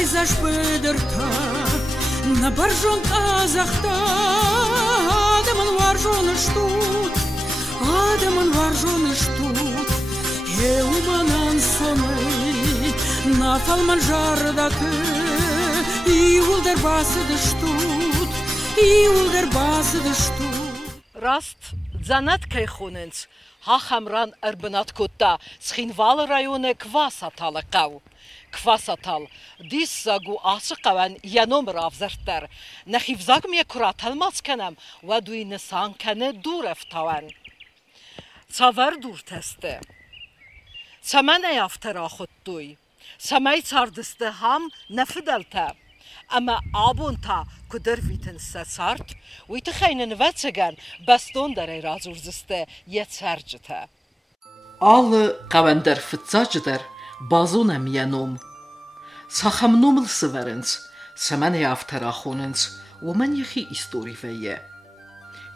Айзаш бедерта на баржон азахта Адамын варжоны штут Адамын варжоны штут Еуманан соны Нафалман жардаты Иулдер басыды штут Иулдер басыды штут Раст занат кайхуненц Хахамран арбанат кутта Схинвал районе квасаталыкау Квасатал Дис загу асықаван яном равзартар Нахивзагм я кураталмаз канам Вадуи насан кане дур эфтаван Цавар дур тесте Самане яфтера خودتوی سمای سردسته هم نفدلته اما آبون تا کدر ویتن سرد ویت خینن وچگن بستون داره رازورزسته یه سرجته آل قوندر فتزاجدر بازونم ینوم ساخم نومل سورنس سمن یافترا خوننس و من یخی استوری ویه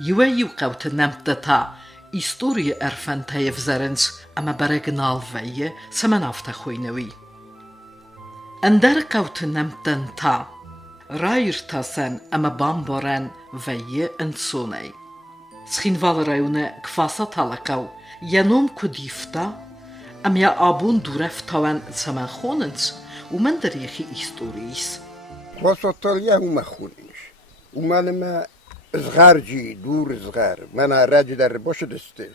یو قوت نمته تا استوری ارفن تایف زرنس اما برگنال ویه سمن افته خوینوی اندر قوت نمتن تا رایر تاسن اما بامبارن ویه انسونی سخینوال رایونه کفاسا تالقاو ینوم کدیفتا اما یا آبون دورفتاون سمن خوننس و من در یخی استوریس کفاسا تالیا هم خوننش و من ما ازغرجی دور ازغر من رج در باشه دسته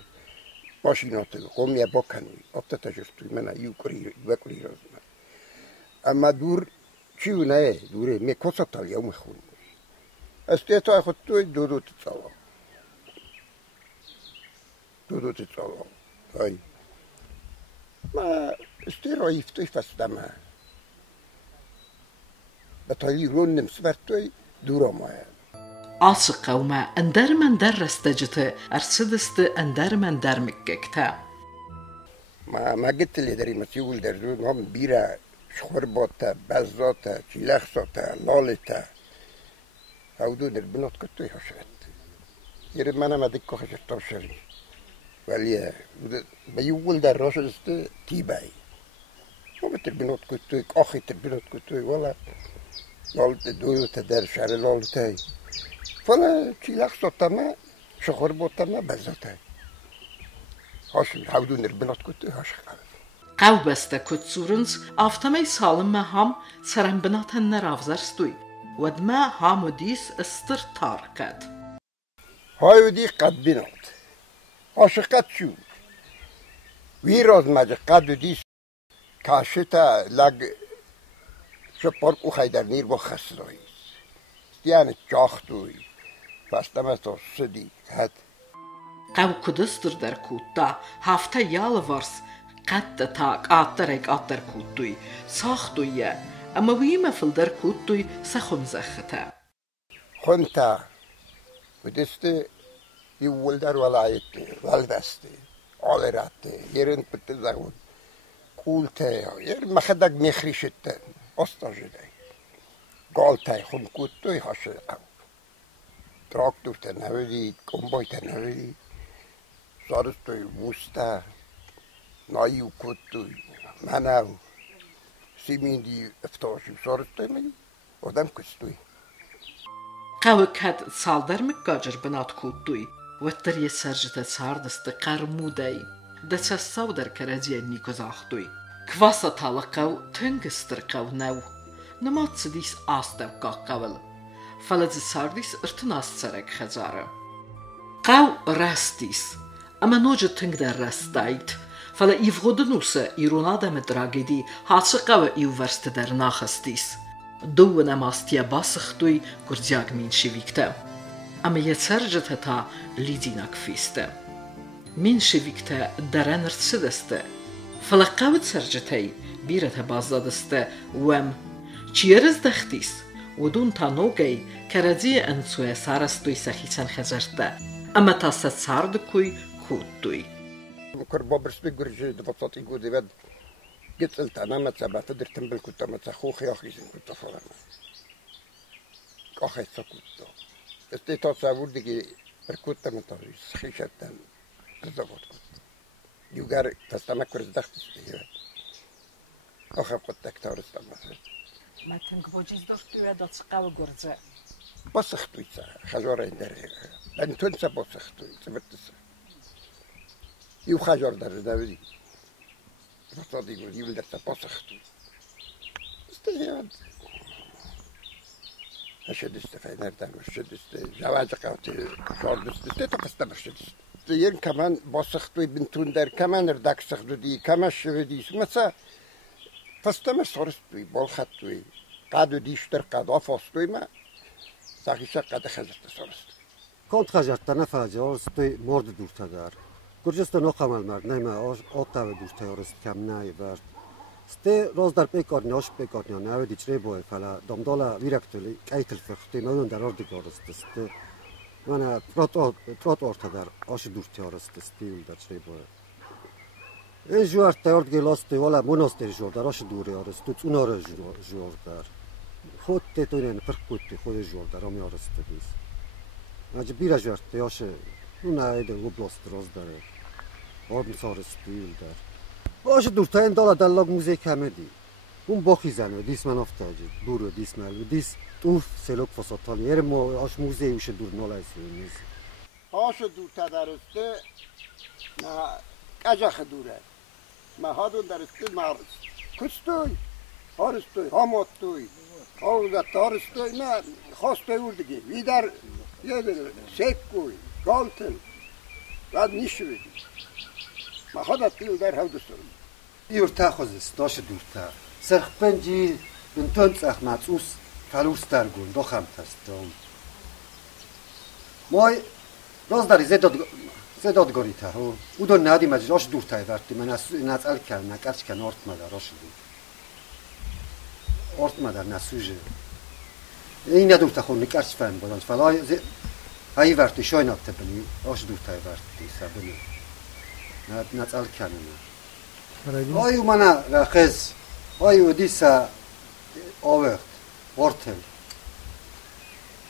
باشی ناتل قوم یا باکنی آبتا تجرفتوی من یو کری رازم اما دور چیو نه دوره می کفاسا تالیا هم خوننش استیتا خود توی دو تسالا دو تسالا های ما استیرایی فتوی فستمه بطالی رون نمسبر توی دورا مایه آس قوما اندر من در رستجته ارسدست اندر من در مککتا ما قلت اللي داري مسيول درزون هم بيرا شخرباتا بزاتا چیلخساتا لالتا هودو در بنات کتوی هاشد يرد مانا ما دكو خشرتاب شري ولی بيول در راش دسته تيباي ما بتر بنات کتوی آخي تر بنات کتوی ولا لالتا دوتا در شهر لالتاي فلا چیلخساتا ما شخرباتا ما بزاتا هاشم هودو در بنات کتوی هاشد قو بسته کتسورنز آفتمای سالم هم سرم بناتن نرافزرستوی ودما همو دیس استر تارکد هایو دی قد بنات عاشقت شو ویراز مجه قد دیس کاشتا لگ شپارک او خیدر نیر با خسراییز یعنی چاختوی فستم از سدی هد قو کدستر در کوتا هفته یالوارس قد تا قاترک آتر کوتوی ساختویه اما ویمه فل در کوتوی سخم زخته خونتا ودسته يول در ولايتي والدستي عالراتي يرن بتزاون قولتي ير مخدق مخريشتن أستاجدي قالتي خون كوتوي هاشقو تراكتور تنهودي كومبوي تنهودي صارستوي موستا نايو كوتوي مناو سيميندي افتاشي صارستوي من ودم كستوي قوك هاد سالدر مكاجر بنات كوتوي وتر سرجت ساردست قرمودي دس سودر كرازي نيكوز اختوي كواسا تالقاو تنگستر قاو نو نمات سديس آستو قاقاول فلز سارديس ارتناس سرك خزاره قاو راستيس اما نوجه تنگ در راستايت فلا يفغدنوسه ايرونادا مدراغيدي هاتش قاو يوورست در ناخستيس دو نماستیا باسختوی گرزیاگ مین شویکته اما یه سرجته تا لیدیناک فیسته مین شویکته درن ارتسدسته فلقاوت سرجته بیرته بازدادسته وم چیرز دختیس ودون تا نوگی کرازی انسوه سارستوی سخیسن خزرته اما تا ست ساردکوی کودتوی مكر بابرسبي قرجي دفصاتي قودي بد قلت قلت أنا ما تبعت در تنبل كنت ما تخوخ يا أخي زين كنت فرنا أخي سكوت استيتا سافور دقي بركوت ما تاري سخيشة تن تزبط كنت يوجار تستمع كرز دخت استيها أخي قد تكتار استمع ما تنقبوجيز دورتو هذا تسقاو قرزة بسختوي خجار در بنتون سه بسختوي سبتس يو خجار در داودي فصادي يقول يبل در بسختوي استياد اشد استفاده در مشد است جواز قاطع شارد است تقصد مشد ين كمان بسختوي بنتون در كمان ردك سختودي كمان شودي مثلا فستمر سورستوي بالختوي قادو ديشتر قاد افاستوي ما ساقيشا قاد خجرت سورست كنت خجرت نفاجه استوي مورد دورتا دار گرجستان اوقامل مرد نيما اوقاو دورتا يورست كم ناي برد ستي روز در بيكارني اوش بيكارني ناوي دي چريبوي فلا دمدالا ويركتولي كايتل فختي مولون در اردي گورست ستي مانا تروت اورتا در اوش دورتا يورست ستي در چريبوي این جوار تیارد گلاستی ولی مناستی جور در آش دوری آرست تو اوناره جور در خود تیتونین پرکوتی خود جور در آمی آرست دیس اجا بیره جوار تیاش اون ایده اوبلاست راز داره آرم سارست دیل در آش دورتا این دالا دلاغ موزیک همه دی اون باخی زنه دیس من افتاجی دورو دیس ملو دیس توف سلوک فساتانی یه ما آش موزیوش دور نالایسی نیز آش دورتا درسته نه کجا دوره ما هادون درسته مارس کستوی هارستوی هاماتوی آوزا تارستوی نه خواستوی وردگی ویدر یه سکوی گالتن بعد نیشویدی ما هادا تیل در هودستوی یورتا خوزست داش دورتا سرخ پنجی بنتونت اخمات اوس فلوس درگون دو خمتستم مای راز داری زداد گریته ها او دو نادی مجراش دور تای وقتی من نزال کردم نکرد که نورت مدارش بود ارت مدار نسوجه این ندور تخون نکرد فهم بودن فلای هایی وقتی شای نکته بنی آش دور تای وقتی سبنی نزال کردم آیو من رخص آیو دیسا آورد ورتل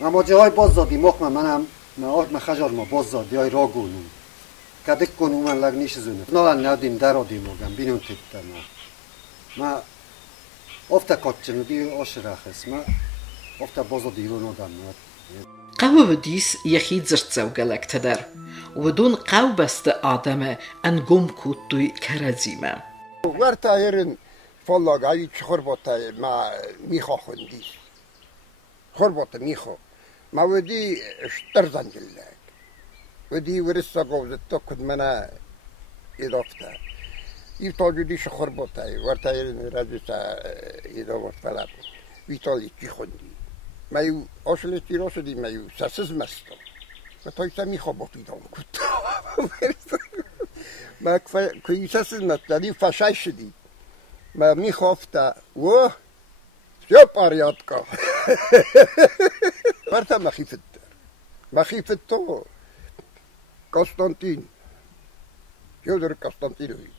اما جای باز دادی مخم منم ما خجار ما باز دادی های را گونم کدک کنم من لگ نیش زونه نالان ندیم در آدیم موگم بینون تیتر ما افتا کتچنو دی آش رخص ما افتا باز دادی رو نادم قهوه دیس یخید زرتزو گلک تدر و دون قهوه بست آدمه انگم کتوی کرزیمه ورتا هرن فاللاغ هایی چخور باتا ما میخوا خوندیس خور باتا میخوا ما ودي اشتر زنجلك ودي ورثة قوزتو كنت منا إضافته يطالو دي شخور بوتاي ورتاي راجسا إضافت فلا ويطالي تيخوندي ما يو أصل تيروس دي ما يو ساسز مستو فتاي سامي خبط إدام كنت ما كي ساسز مستو دي فشايش دي ما ميخافتا و شو بارياتكا برتا مخيفتو قسطنطين فيودور قسطنطينوفيتش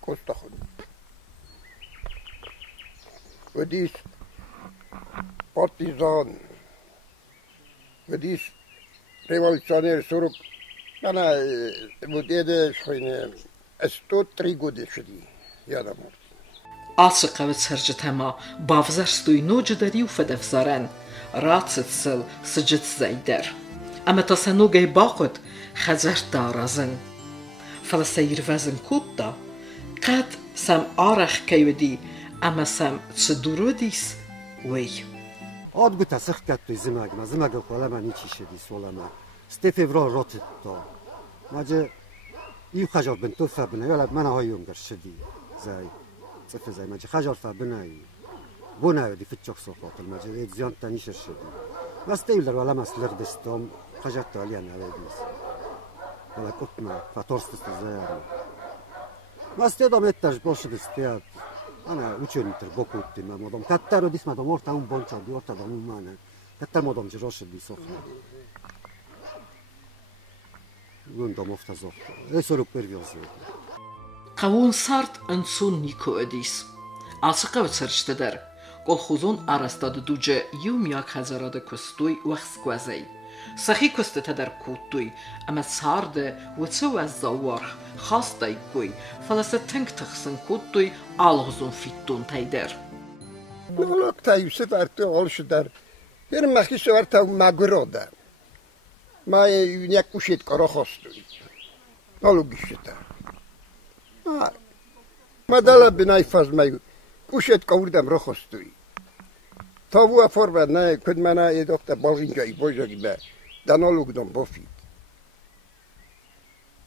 كوستاخون وديس بارتيزان وديس ريفولوشنير سوروب انا مديده شوينه استو 3 года شدي يادم عاشق وتسرجت هما بافزرستوي نوجدري وفدفزارن راتسل سجت زيدر اما تصنوغي باقد خزرت دارزن فلسير وزن كوتا قد سم آرخ كيودي اما سم تسدوروديس وي آد گوتا سخ کتوی زمگ خوالا من ایچی شدی سولما سته فبرار روتت تا ماجه ایو خجار بنتو فبنه یالا من های یونگر شدی زی صفه زي ما جي خجر فبناي بنا دي فتشوك سوقات الماجي ايد زيان تانيش الشدي ما ستيلر ولا ما سلر دستم خجرت عليا انا ريديس ولا كتنا فاتورست زيار ما ستيدم اتاج بوش دستيات انا ученитер бокути ما модом каттаро дис мадом орта un boncha di orta da un mane каттар модом жирош ди сохна гундом офтазох эсоро первиозе قوون سارت انسون نیکو ادیس عاشق و سرشتدر колхозон арастад дуҷа юмяк ҳазарада кустуй вахсквазай сахи кустатадар куттуй ама сарде вуцу аззавар хастай куй фаласа тинг тахсын куттуй алғзун фиттун тайдер نولک تا یوسف ارتو آلش در هر مخیش ورت مگراده ما یک کوشید کارا خواستوی نولوگیشه تا ما دل بنای فاز میو کوشید کاوردم را خواستوی تا و افر و نه کد منا ایداخت بالغین جایی بایجایی به دنالوگدم بافید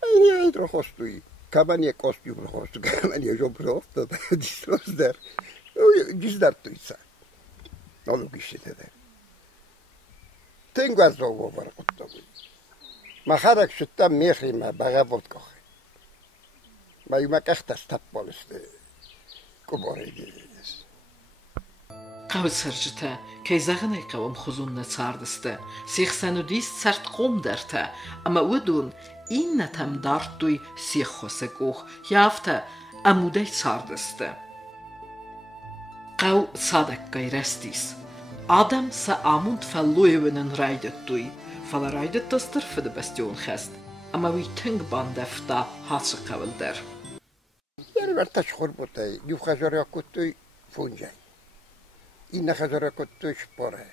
اینی اید را خواستوی کمان یک کاستیوم را خواستو کمان یک جوب را افتاد دیسلاز در جیز در توی سر نالوگیشه تا در تنگو از آوا ورقود دا بود ما خرک شدتم میخری ما بغواد کاخه ما یومک اخت از تب بالسته کباره دیگیز قاوت سرجته که زغنه قوام خزون نتساردسته سیخسنو دیست سرد قوم درته اما او دون این نتم دارد دوی سیخ خوسه گوخ یافته اموده ساردسته قاو صادق گایرستیس آدم سا آموند فلویونن رایدت دوی فلا رایدت دستر فده بستیون خست اما وی تنگ باندفتا حاصل قول در یعنی ورتش خور بوده یو خجاره کتوی فونجای این خجاره کتوی شپاره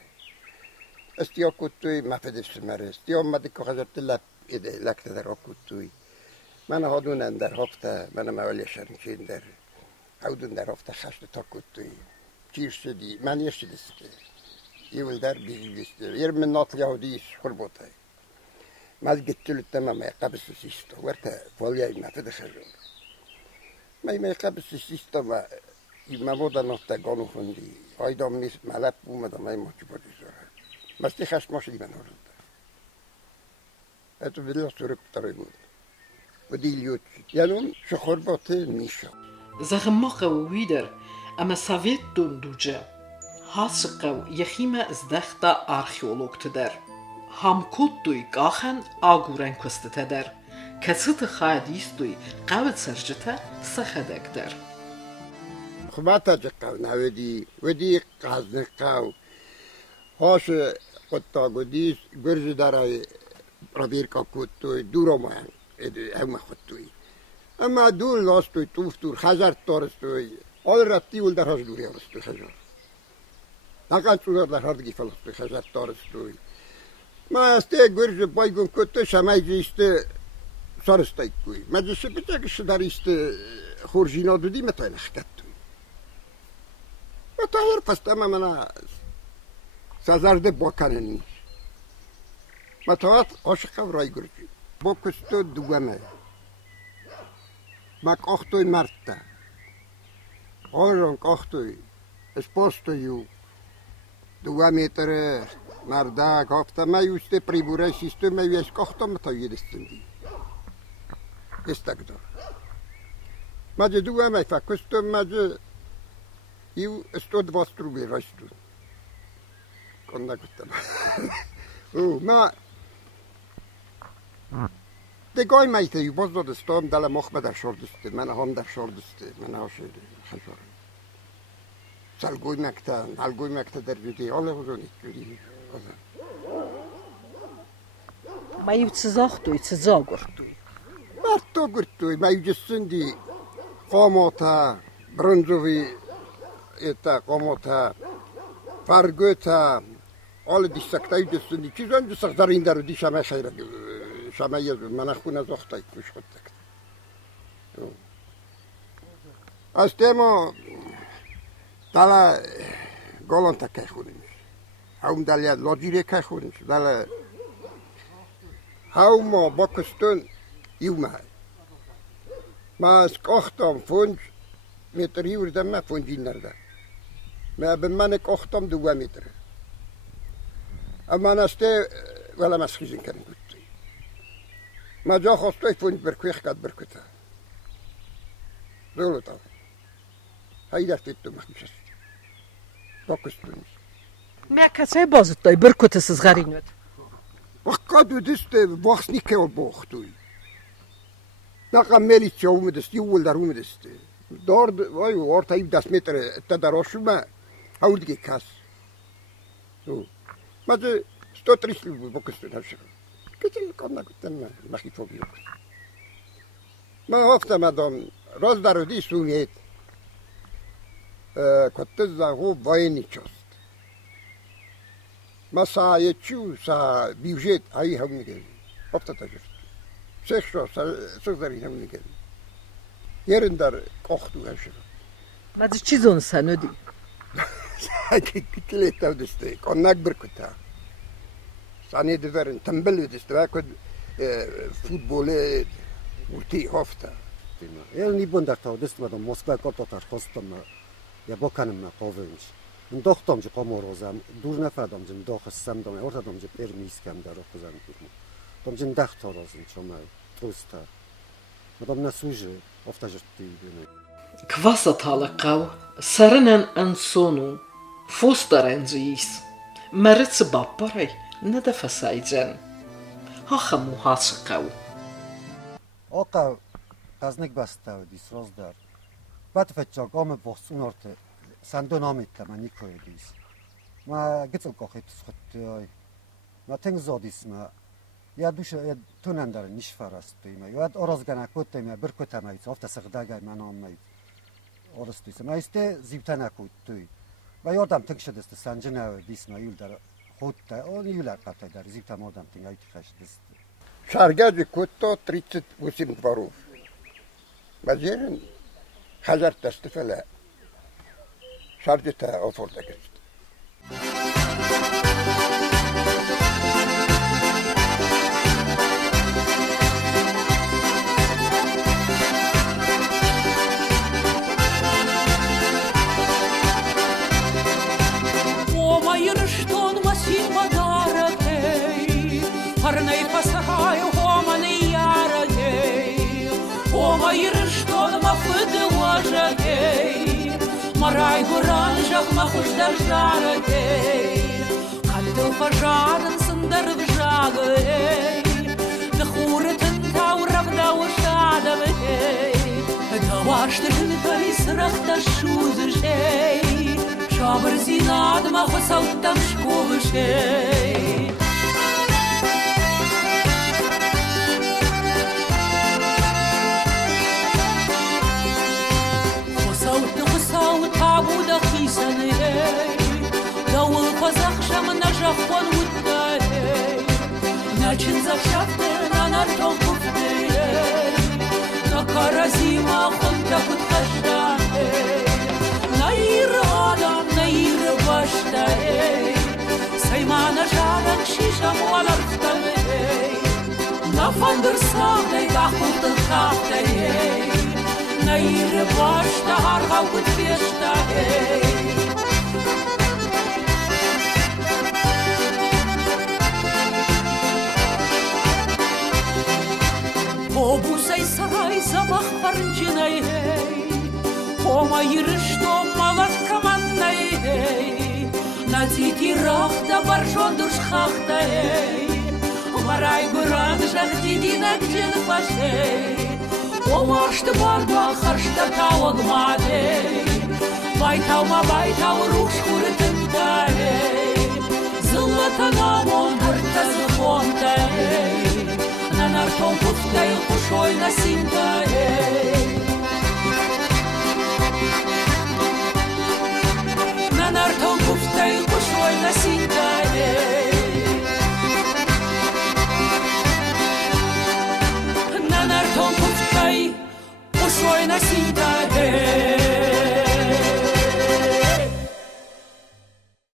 استیا کتوی مفد سمره استیا آمده که خجارت لب ایده لکت در کتوی من هادون اندر هفته من مولی شرنچین در هادون در هفته خشت تا کتوی چیر شدی من یه شدسته یول در بیلیسته یر من ناطل یهودیش خور بوده ماز گتلو تمام قبض سیستو ورته والیای مفد خجار ما قبض سیستو ما مواد نفته گانو خوندی آیدام میست ملب بومدم ما چی بودی زاره مستی خشت ماشدی من آرنده اتو بلا سورک تاری بود و دیلیوت یعنی شخور باته میشه زغم قو ویدر اما سویت دون دوجه حاصل قو یخیم از دختا آرخیولوگ تدر هم کود دوی گاخن آگورن کسته تدر کسیت خادیست دوی قوت سرجته سخدک در خباتا جقاو نودی ودی قازن قاو هاش قطع گدیس گرز دارای ربیر کا کتوی دورو ماین هم خطوی اما دور لاستوی توف دور خزر تارستوی آل رفتی ول در هاش دوری آرستوی خزر نکن چون در هردگی فلستوی خزر تارستوی ما استه گرز بایگون کتو شمای جیسته سارستای کوی مجلس بچه‌کش در است خورجینا دودی متای نخکت توی متایر پسته من سازرده باکنه نیست متاات عاشق رای گرجی با کستو دوامه مک آختوی مرده آرانک آختوی اسپاستویو دوامه تره مرده گفته ما یوسته پریبوره سیستو ما یوش کاختا متایی دستندی استقدار ماجه دوامه فکستو ماجه یو استود واسترو بیراشتو کنده گفتم ما دگای میته باز دادستان دل مخ در شاردسته من هم در شاردسته من هاشه خجار سالگوی مکته نالگوی مکته در جدی آله بزنید جدی ما یو تزاختوی تزاگرتوی مرتا گرتوی ما یو جسندی قاماتا برنزوی ایتا قاماتا فرگوتا آل دیستکتای جسندی چیزان جسک در این در دی شمه خیره شمه یه من خونه زاختای کش خود دکت از تیما دل گالان تا که خونیش هم دل لاجیره که خونیش دل هم ما با کستون یومه ما از کاختم فونج متری وردم ما فونجی نرده ما به من کاختم 2 متر اما نسته ولی مسخیزین کنیم بود ما جا خواستوی فونج برکویخ کد برکوته دولتا هایی در فیتو مخیش با کستونیش ما کسای بازد دای برکوته سز غرینود وقت دو دسته واخس نیکه و باختوی نقا ملی چه اومدستی اول در اومدسته دار وای وارتایی 10 متر تدراشو ما هول دیگه کس ما ده ستوتریش لبو بکستون هرشو کتل کام نگوتن مخیفو بیو ما هفته مدام راز در دی سونیت كنت زاغو بايني تشوست ما سايتشو سا بيوجيت هاي هم نقل أفتا تجرت سيخشو سيخزاري هم نقل يرندر كوختو هشرو ما دي چيزون سندي كتلي تودستي كون أكبر كتا ساني دفرن تنبلو دستي كد فوتبول ورتي هفتا Елни бондар тавдист мадам Москва кортотар хостам я боканам повенч. Доктом же коморозам дур нафадам же дохсам дом ортадам же пермискам дар окузам турм. Том же дахторозин чомай туста. Мадам насуже офтажти бина. Квасаталакав сарнан ансону фустарензис мерц баппарай надафасайзен хахаму хасқав Ока Казник баставдис роздар. Батфетча гом босунорте сандономитка маникоедис. Ма гецелкохет схоттой. Ма тенгзодис ма я душа тунандар нишфарастой ма. Я орозгана коттой ма бир котамайц офта сагдагай маномай. Оростуйс ма исте зивтанакуттой. Ва йордам тегшедесте санжинав дисма юлдар хотта он юлар патайдар зивтамодам тенгайти хашдест. Шаргаджи котто 38 дворов. Базерин хазар тастифала шарджита офорда гест. О майрштон масин мадаратей парней пасахай хоманы яратей О майрштон мафыды ложатей Марай гуранжах махуждар жаратей Кандыл пожаран сындар вжагай Дхурытын тауравда ушадавай Даваштын кайсрахта шузышей Шабыр зинад махусалтам шковышей Табуда хисаней Дауыл пазахшам нажахван уттаей Начин захшафты нанартон куфтей Накаразима хунта кутхаштаей Наир адам, наир баштаей Саймана жаран шишам валарфтаей Нафандыр сахтай гахултын хахтаей Наир башта харгав кутфештаей Обусай сарай замах парнчинай Хома ирышто малат командной Надзити рахта баржон дуршхахтай Марай гуран жахдидинак джин пашей Омашты барба харшта тауагмадей Байтаума байтау руш хурытынтай Зылатана мон бұртта зыхонтай Нанартон пұфтай құшой насинтай